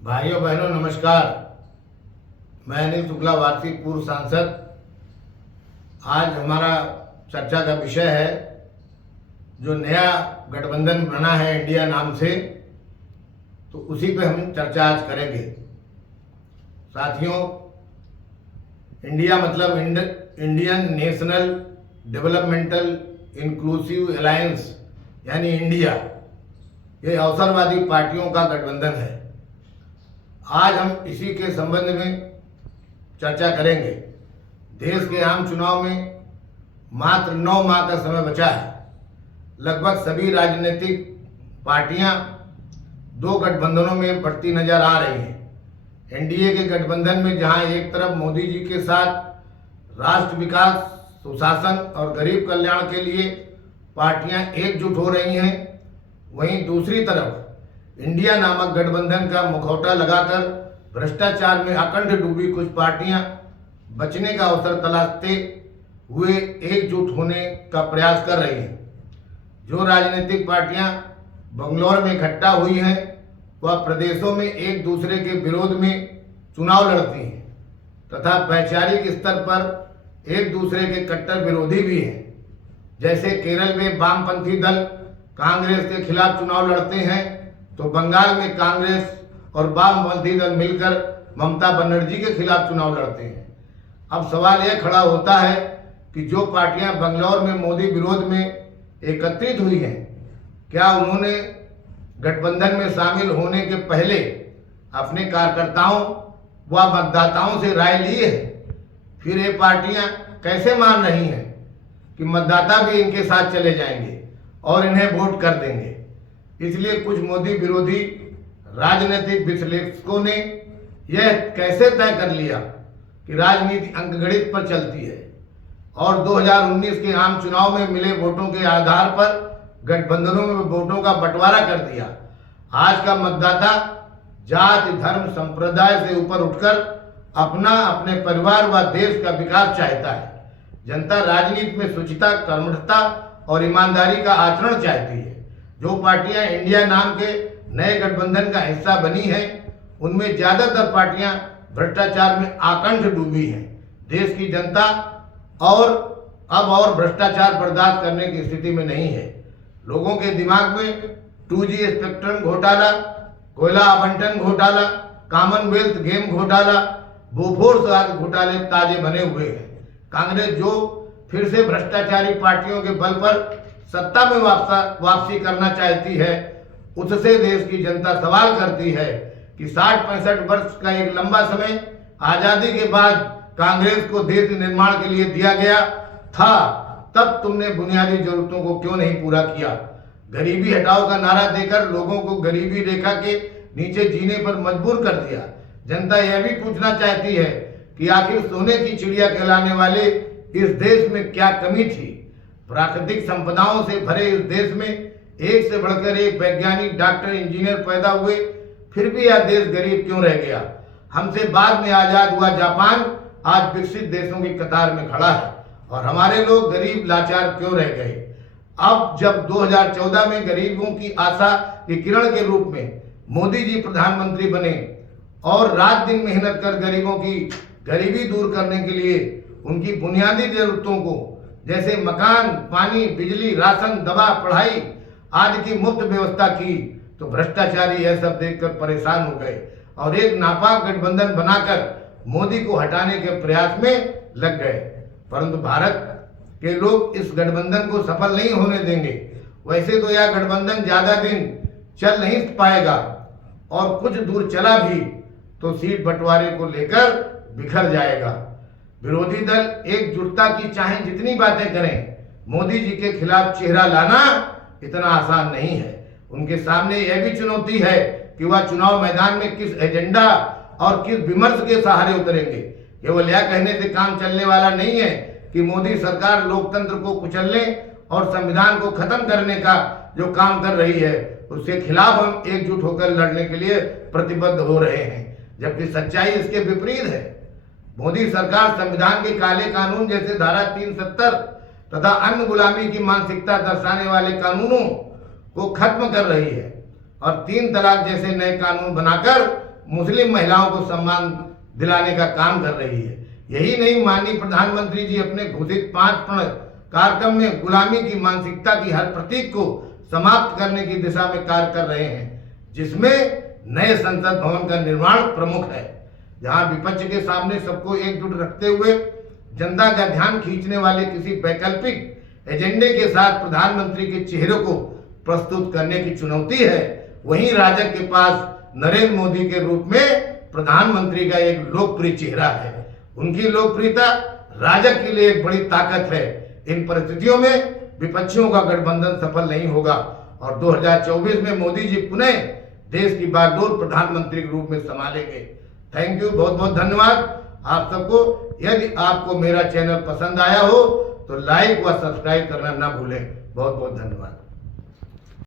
भाइयों बहनों नमस्कार। मैं अनिल शुक्ला, वार्षिक पूर्व सांसद। आज हमारा चर्चा का विषय है जो नया गठबंधन बना है इंडिया नाम से, तो उसी पे हम चर्चा आज करेंगे। साथियों, इंडिया मतलब Indian national developmental inclusive alliance यानी इंडिया, ये अवसरवादी पार्टियों का गठबंधन है। आज हम इसी के संबंध में चर्चा करेंगे। देश के आम चुनाव में मात्र 9 माह का समय बचा है। लगभग सभी राजनीतिक पार्टियां 2 गठबंधनों में बढ़ती नजर आ रही हैं। एनडीए के गठबंधन में जहां एक तरफ मोदी जी के साथ राष्ट्र विकास, सुशासन और गरीब कल्याण के लिए पार्टियां एकजुट हो रही हैं, वहीं दूसरी तरफ इंडिया नामक गठबंधन का मुखौटा लगाकर भ्रष्टाचार में अकंठ डूबी कुछ पार्टियां बचने का अवसर तलाशते हुए एकजुट होने का प्रयास कर रही हैं। जो राजनीतिक पार्टियां बंगलौर में इकट्ठा हुई हैं, वह प्रदेशों में एक दूसरे के विरोध में चुनाव लड़ती हैं तथा वैचारिक स्तर पर एक दूसरे के कट्टर विरोधी भी हैं। जैसे केरल में वामपंथी दल कांग्रेस के खिलाफ चुनाव लड़ते हैं, तो बंगाल में कांग्रेस और वामपंथी दल मिलकर ममता बनर्जी के खिलाफ चुनाव लड़ते हैं। अब सवाल यह खड़ा होता है कि जो पार्टियां बंगलौर में मोदी विरोध में एकत्रित हुई हैं, क्या उन्होंने गठबंधन में शामिल होने के पहले अपने कार्यकर्ताओं व मतदाताओं से राय ली है? फिर ये पार्टियां कैसे मान रही हैं कि मतदाता भी इनके साथ चले जाएंगे और इन्हें वोट कर देंगे? इसलिए कुछ मोदी विरोधी राजनीतिक विश्लेषकों ने यह कैसे तय कर लिया कि राजनीति अंकगणित पर चलती है और 2019 के आम चुनाव में मिले वोटों के आधार पर गठबंधनों में वोटों का बंटवारा कर दिया। आज का मतदाता जाति, धर्म, संप्रदाय से ऊपर उठकर अपना, अपने परिवार व देश का विकास चाहता है। जनता राजनीति में शुचिता, कर्मठता और ईमानदारी का आचरण चाहती है। जो पार्टियां इंडिया नाम के नए गठबंधन का हिस्सा बनी हैं, उनमें ज्यादातर पार्टियां भ्रष्टाचार में आकंठ डूबी हैं। देश की जनता अब भ्रष्टाचार बर्दाश्त करने की स्थिति में नहीं है। लोगों के दिमाग में 2G स्पेक्ट्रम घोटाला, कोयला आवंटन घोटाला, कॉमनवेल्थ गेम घोटाला, बोफोर्स आदि घोटाले ताजे बने हुए हैं। कांग्रेस जो फिर से भ्रष्टाचारी पार्टियों के बल पर सत्ता में वापसी करना चाहती है, उससे देश की जनता सवाल करती है कि 60-65 वर्ष का एक लंबा समय आजादी के बाद कांग्रेस को देश निर्माण के लिए दिया गया था, तब तुमने बुनियादी जरूरतों को क्यों नहीं पूरा किया? गरीबी हटाओ का नारा देकर लोगों को गरीबी रेखा के नीचे जीने पर मजबूर कर दिया। जनता यह भी पूछना चाहती है कि आखिर सोने की चिड़िया कहलाने वाले इस देश में क्या कमी थी? प्राकृतिक संपदाओं से भरे इस देश में एक से बढ़कर एक वैज्ञानिक, डॉक्टर, इंजीनियर पैदा हुए, फिर भी यह देश गरीब क्यों रह गया? हमसे बाद में आजाद हुआ जापान आज विकसित देशों की कतार में खड़ा है और हमारे लोग गरीब, लाचार क्यों रह गए? अब जब 2014 में गरीबों की आशा की किरण के रूप में मोदी जी प्रधानमंत्री बने और रात दिन मेहनत कर गरीबों की गरीबी दूर करने के लिए उनकी बुनियादी जरूरतों को जैसे मकान, पानी, बिजली, राशन, दवा, पढ़ाई आदि की मुफ्त व्यवस्था की, तो भ्रष्टाचारी यह सब देखकर परेशान हो गए और एक नापाक गठबंधन बनाकर मोदी को हटाने के प्रयास में लग गए। परंतु भारत के लोग इस गठबंधन को सफल नहीं होने देंगे। वैसे तो यह गठबंधन ज्यादा दिन चल नहीं पाएगा और कुछ दूर चला भी तो सीट बंटवारे को लेकर बिखर जाएगा। विरोधी दल एकजुटता की चाहे जितनी बातें करें, मोदी जी के खिलाफ चेहरा लाना इतना आसान नहीं है। उनके सामने यह भी चुनौती है कि वह चुनाव मैदान में किस एजेंडा और किस विमर्श के सहारे उतरेंगे। केवल यह कहने से काम चलने वाला नहीं है कि मोदी सरकार लोकतंत्र को कुचलने और संविधान को खत्म करने का जो काम कर रही है, उसके खिलाफ हम एकजुट होकर लड़ने के लिए प्रतिबद्ध हो रहे हैं, जबकि सच्चाई इसके विपरीत है। मोदी सरकार संविधान के काले कानून जैसे धारा 370 तथा अन्य गुलामी की मानसिकता दर्शाने वाले कानूनों को खत्म कर रही है और 3 तलाक जैसे नए कानून बनाकर मुस्लिम महिलाओं को सम्मान दिलाने का काम कर रही है। यही नहीं, माननीय प्रधानमंत्री जी अपने घोषित 5 प्रण कार्यक्रम में गुलामी की मानसिकता की हर प्रतीक को समाप्त करने की दिशा में कार्य कर रहे हैं, जिसमें नए संसद भवन का निर्माण प्रमुख है, जहां विपक्ष के सामने सबको एकजुट रखते हुए जनता का ध्यान खींचने वाले किसी वैकल्पिक एजेंडे के साथ प्रधानमंत्री के चेहरे को प्रस्तुत करने की चुनौती है, वहीं राजग के पास नरेंद्र मोदी के रूप में प्रधानमंत्री का एक लोकप्रिय चेहरा है। उनकी लोकप्रियता राजग के लिए एक बड़ी ताकत है। इन परिस्थितियों में विपक्षियों का गठबंधन सफल नहीं होगा और 2024 में मोदी जी पुनः देश की बागडोर प्रधानमंत्री के रूप में संभालेंगे। थैंक यू, बहुत बहुत धन्यवाद आप सबको। यदि आपको मेरा चैनल पसंद आया हो तो लाइक व सब्सक्राइब करना ना भूलें। बहुत बहुत धन्यवाद।